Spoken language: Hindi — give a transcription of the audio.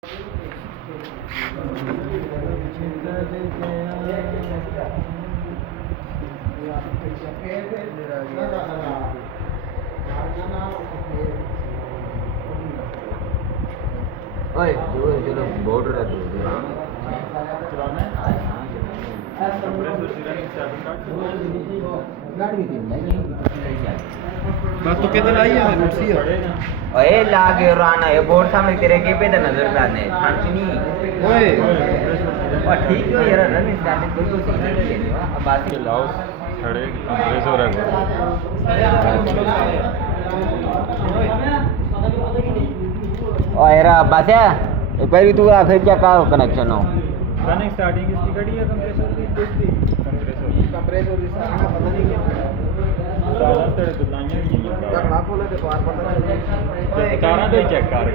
ओए जो चलो बॉर्डर है दूर चलाना है बस तो किधर आई है रुचि है ओए लागे राना ये बोर्ड सामने तेरे के पे नजर पे आने शांत नहीं ओए और ठीक है यार रनिंग स्टार्टिंग बिल्कुल सही नहीं है अब बात के लाओ खड़े कंप्रेसर है ओ यार बस है पहले तू आखिर क्या का कनेक्शन हो रनिंग स्टार्टिंग इसकी घड़ी है कंप्रेसर की कुछ कंप्रेसर की सारा पता नहीं क्या सारा तेरे दुलाइयां भी झगड़ा खोले तो बार पता चल तारा तो चेक कर